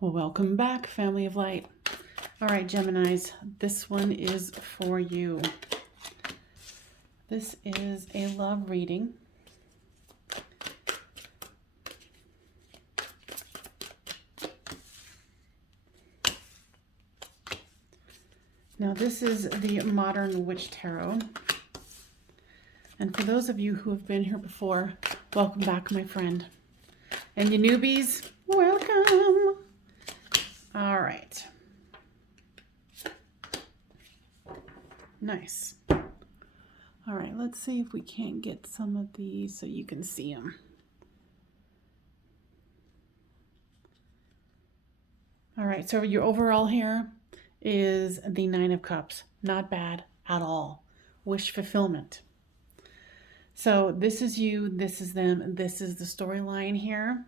Well, welcome back, family of light. All right, Geminis, this one is for you. This is a love reading. Now, this is the Modern Witch Tarot. And for those of you who have been here before, welcome back, my friend. And you newbies, welcome. All right. Nice. All right, let's see if we can't get some of these so you can see them. All right, so your overall here is the Nine of Cups. Not bad at all. Wish fulfillment. So this is you, this is them, this is the storyline here.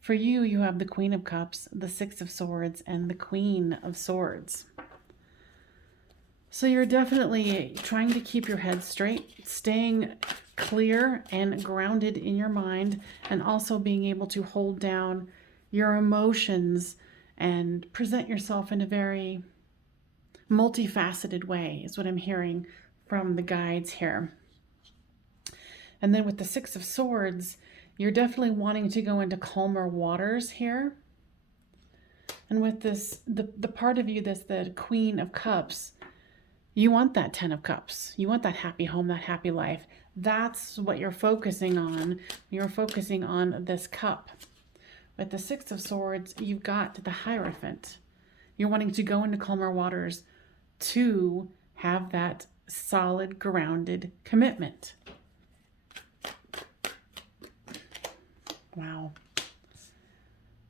For you, you have the Queen of Cups, the Six of Swords, and the Queen of Swords. So you're definitely trying to keep your head straight, staying clear and grounded in your mind, and also being able to hold down your emotions and present yourself in a very multifaceted way, is what I'm hearing from the guides here. And then with the Six of Swords, you're definitely wanting to go into calmer waters here. And with this, the part of you that's the Queen of Cups, you want that Ten of Cups. You want that happy home, that happy life. That's what you're focusing on. You're focusing on this cup. With the Six of Swords, you've got the Hierophant. You're wanting to go into calmer waters to have that solid, grounded commitment. Wow.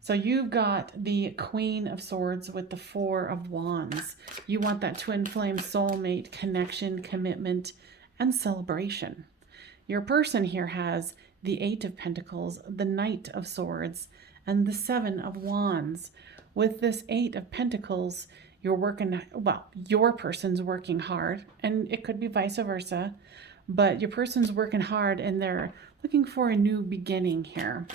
So you've got the Queen of Swords with the Four of Wands. You want that twin flame soulmate connection, commitment, and celebration. Your person here has the Eight of Pentacles, the Knight of Swords, and the Seven of Wands. With this Eight of Pentacles, you're working, well, your person's working hard, and it could be vice versa, but your person's working hard and they're looking for a new beginning here.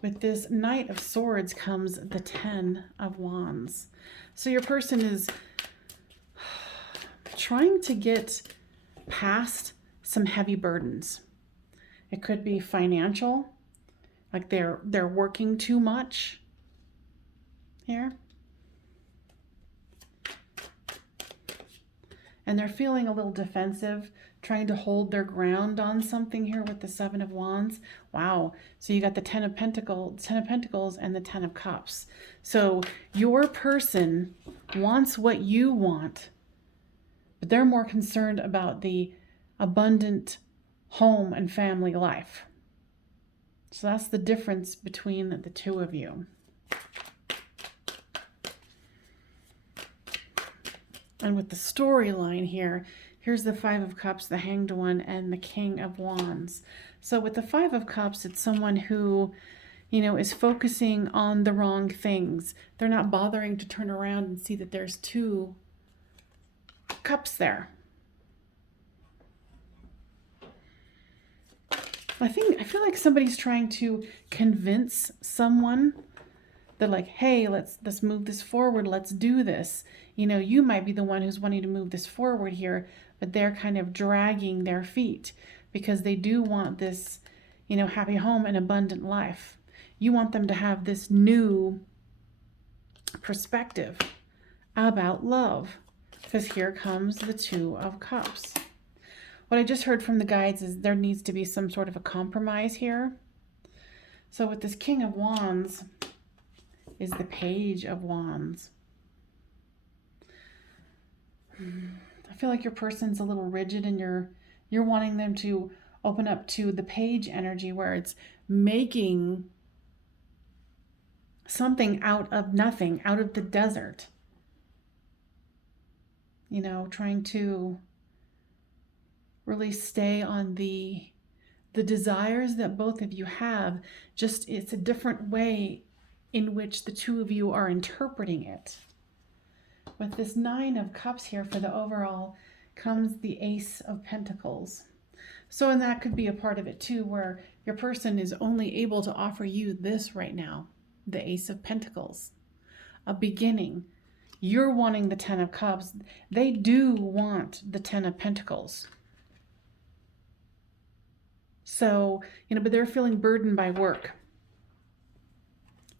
With this Knight of Swords comes the Ten of Wands. So your person is trying to get past some heavy burdens. It could be financial, like they're working too much here. And they're feeling a little defensive, trying to hold their ground on something here with the Seven of Wands. Wow. So you got the Ten of Pentacles and the Ten of Cups. So your person wants what you want, but they're more concerned about the abundant home and family life. So that's the difference between the two of you. And with the storyline here, here's the Five of Cups, the Hanged One, and the King of Wands. So with the Five of Cups, it's someone who, you know, is focusing on the wrong things. They're not bothering to turn around and see that there's two cups there. I feel like somebody's trying to convince someone that, like, hey, let's move this forward. Let's do this. You know, you might be the one who's wanting to move this forward here, but they're kind of dragging their feet because they do want this, you know, happy home and abundant life. You want them to have this new perspective about love, because here comes the Two of Cups. What I just heard from the guides is there needs to be some sort of a compromise here. So with this King of Wands is the Page of Wands. I feel like your person's a little rigid and you're wanting them to open up to the Page energy, where it's making something out of nothing, out of the desert. You know, trying to really stay on the desires that both of you have. Just it's a different way in which the two of you are interpreting it. With this Nine of Cups here for the overall comes the Ace of Pentacles. So, and that could be a part of it too, where Your person is only able to offer you this right now, the Ace of Pentacles, a beginning. You're wanting the Ten of Cups. They do want the Ten of Pentacles. So, but they're feeling burdened by work.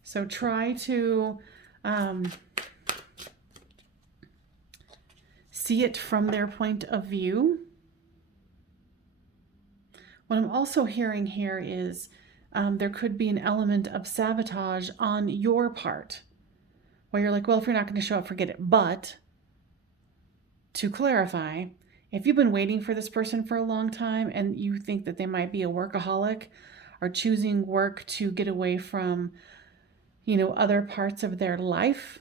So try to see it from their point of view. What I'm also hearing here is there could be an element of sabotage on your part, where you're like, well, if you're not going to show up, forget it. But to clarify, if you've been waiting for this person for a long time and you think that they might be a workaholic or choosing work to get away from, other parts of their life,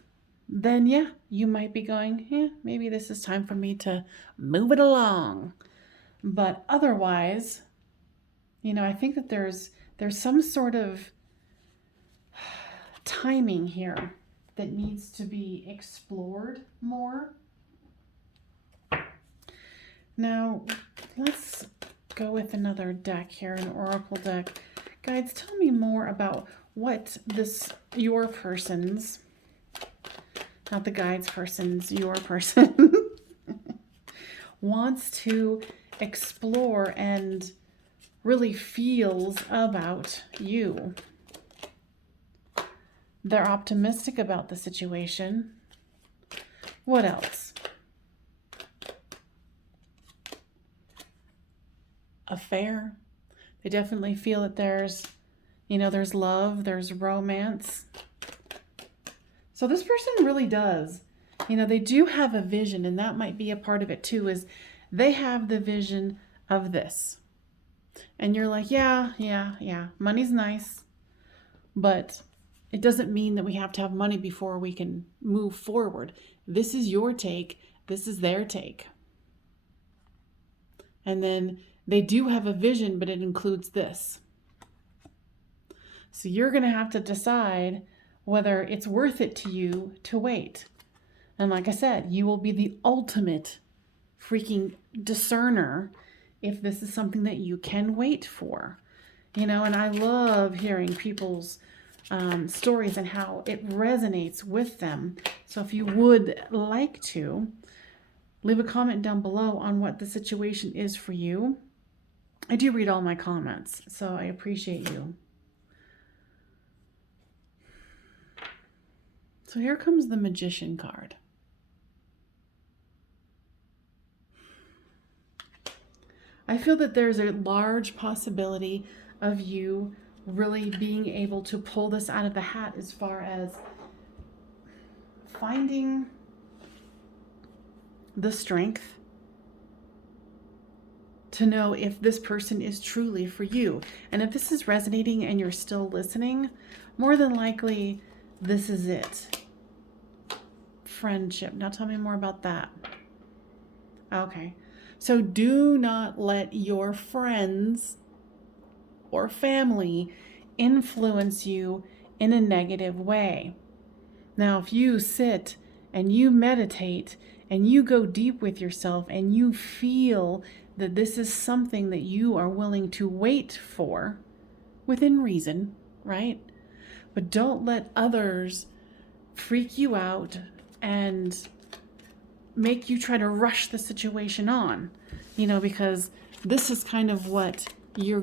then yeah, you might be going, maybe this is time for me to move it along. But otherwise, I think that there's some sort of timing here that needs to be explored more. Now, let's go with another deck here, an oracle deck. Guides, tell me more about what your person's, not the guides person's, your person wants to explore and really feels about you. They're optimistic about the situation. What else? Affair. They definitely feel that there's love, there's romance. So this person really does. They do have a vision, and that might be a part of it too, is they have the vision of this. And you're like, yeah, money's nice, but it doesn't mean that we have to have money before we can move forward. This is your take. This is their take. And then they do have a vision, but it includes this. So you're going to have to decide whether it's worth it to you to wait. And like I said, you will be the ultimate freaking discerner if this is something that you can wait for. And I love hearing people's stories and how it resonates with them. So if you would like to, leave a comment down below on what the situation is for you. I do read all my comments, so I appreciate you. So here comes the Magician card. I feel that there's a large possibility of you really being able to pull this out of the hat as far as finding the strength to know if this person is truly for you. And if this is resonating and you're still listening, more than likely, this is it. Friendship. Now tell me more about that. Okay. So do not let your friends or family influence you in a negative way. Now, if you sit and you meditate and you go deep with yourself and you feel that this is something that you are willing to wait for within reason, right? But don't let others freak you out and make you try to rush the situation on, because this is kind of what you're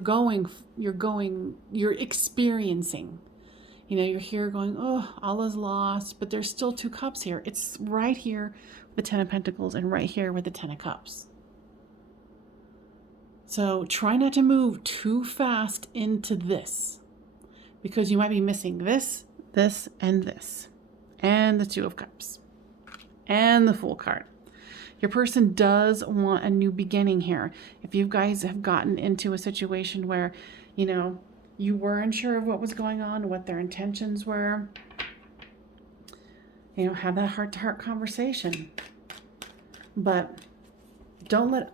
experiencing. You're here going, oh, Allah's lost, but there's still 2 cups here. It's right here, the 10 of Pentacles, and right here with the 10 of Cups. So try not to move too fast into this, because you might be missing this, and this, and the 2 of Cups, and the Fool card. Your person does want a new beginning here. If you guys have gotten into a situation where, you were unsure of what was going on, what their intentions were, have that heart-to-heart conversation. But don't let,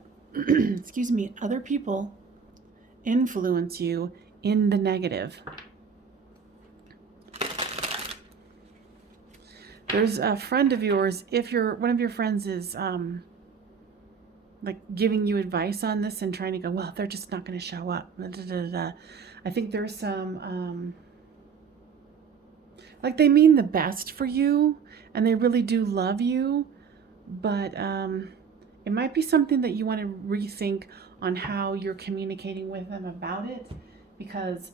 other people influence you in the negative. There's a friend of yours, if one of your friends is like giving you advice on this and trying to go, well, they're just not going to show up. I think there's some, like they mean the best for you and they really do love you, but it might be something that you want to rethink on how you're communicating with them about it, because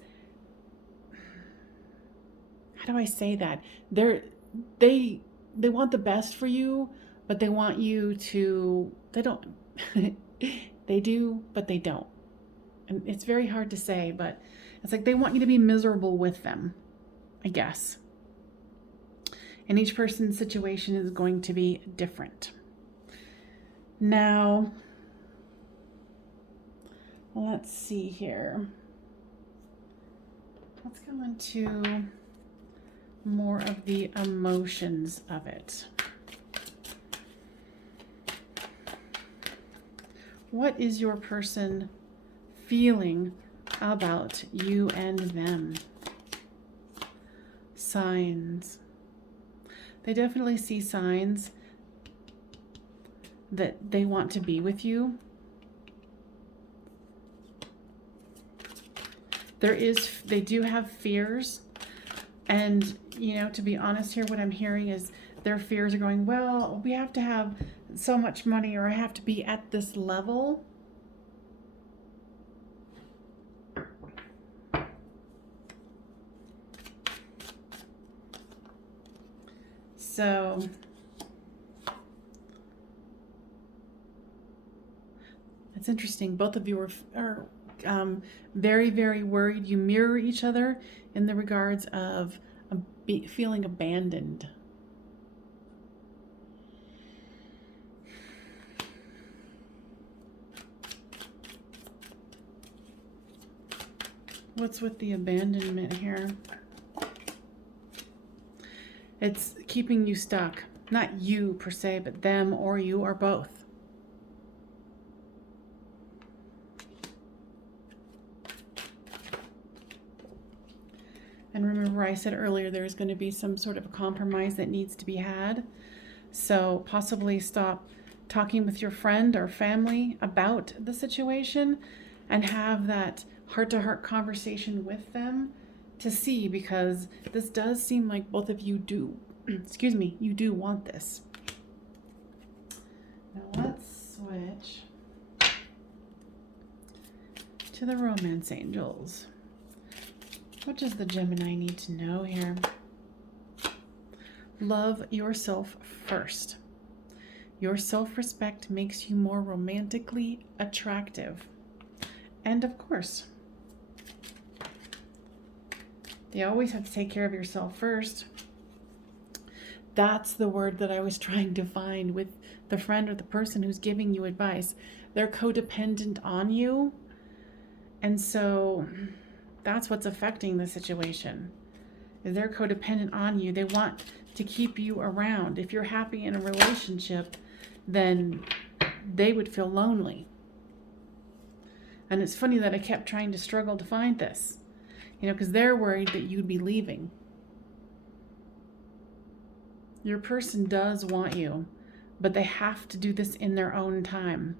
how do I say that? They want the best for you, but they want you to, they don't, they do, but they don't. And it's very hard to say, but it's like they want you to be miserable with them, I guess. And each person's situation is going to be different. Now, let's see here. Let's go into more of the emotions of it. What is your person feeling about you and them? Signs. They definitely see signs that they want to be with you. They do have fears. And, you know, to be honest here, what I'm hearing is their fears are going, well, we have to have so much money, or I have to be at this level. So it's interesting. Both of you are very, very worried. You mirror each other in the regards of feeling abandoned. What's with the abandonment here? It's keeping you stuck. Not you per se, but them or you or both. And remember, I said earlier there's going to be some sort of a compromise that needs to be had. So possibly stop talking with your friend or family about the situation and have that heart-to-heart conversation with them to see, because this does seem like both of you do, excuse me, you do want this. Now let's switch to the romance angels. What does the Gemini need to know here? Love yourself first. Your self-respect makes you more romantically attractive. And of course, you always have to take care of yourself first. That's the word that I was trying to find with the friend or the person who's giving you advice. They're codependent on you. And so that's what's affecting the situation. Is they're codependent on you. They want to keep you around. If you're happy in a relationship, then they would feel lonely. And it's funny that I kept trying to struggle to find this, you know, because they're worried that you'd be leaving. Your person does want you, but they have to do this in their own time.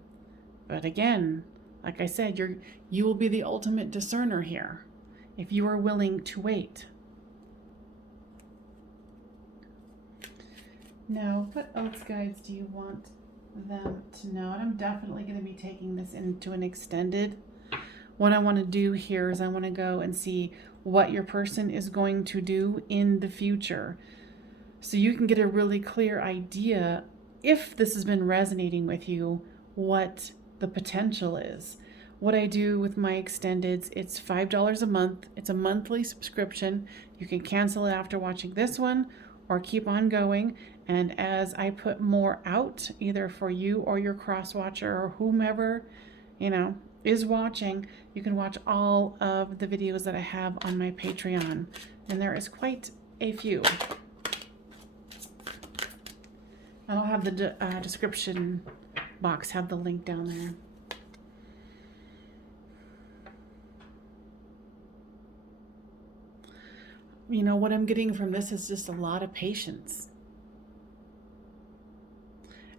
But again, like I said, you will be the ultimate discerner here if you are willing to wait. Now, what else, guides, do you want them to know? And I'm definitely going to be taking this into an extended. What I want to do here is I want to go and see what your person is going to do in the future, so you can get a really clear idea, if this has been resonating with you, what the potential is. What I do with my extendeds, it's $5 a month. It's a monthly subscription. You can cancel it after watching this one or keep on going. And as I put more out, either for you or your cross watcher or whomever, you know, is watching, you can watch all of the videos that I have on my Patreon. And there is quite a few. I'll have the description box, have the link down there. You know, what I'm getting from this is just a lot of patience.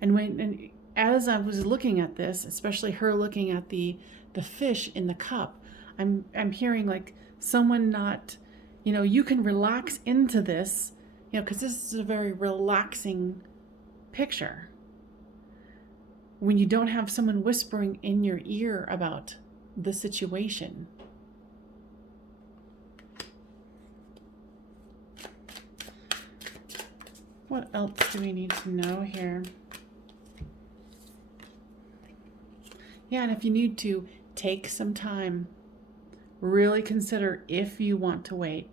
And as I was looking at this, especially her looking at the fish in the cup, I'm hearing like someone not, you can relax into this, because this is a very relaxing picture. When you don't have someone whispering in your ear about the situation. What else do we need to know here? Yeah, and if you need to, take some time. Really consider if you want to wait,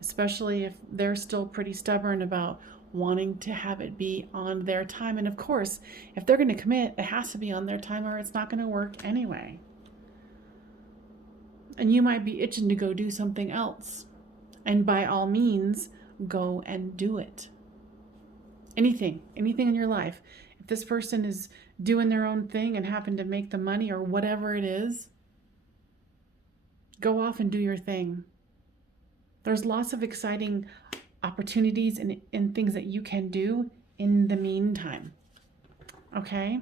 especially if they're still pretty stubborn about wanting to have it be on their time. And of course, if they're going to commit, it has to be on their time or it's not going to work anyway. And you might be itching to go do something else. And by all means, go and do it. Anything in your life. If this person is doing their own thing and happen to make the money or whatever it is, go off and do your thing. There's lots of exciting opportunities and things that you can do in the meantime. Okay?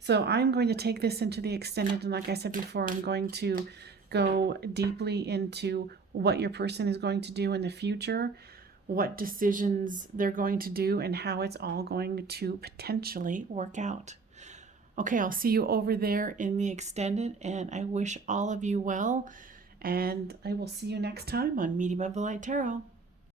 So I'm going to take this into the extended, and like I said before, I'm going to go deeply into what your person is going to do in the future, what decisions they're going to do, and how it's all going to potentially work out. Okay, I'll see you over there in the extended, and I wish all of you well, and I will see you next time on Medium of the Light Tarot.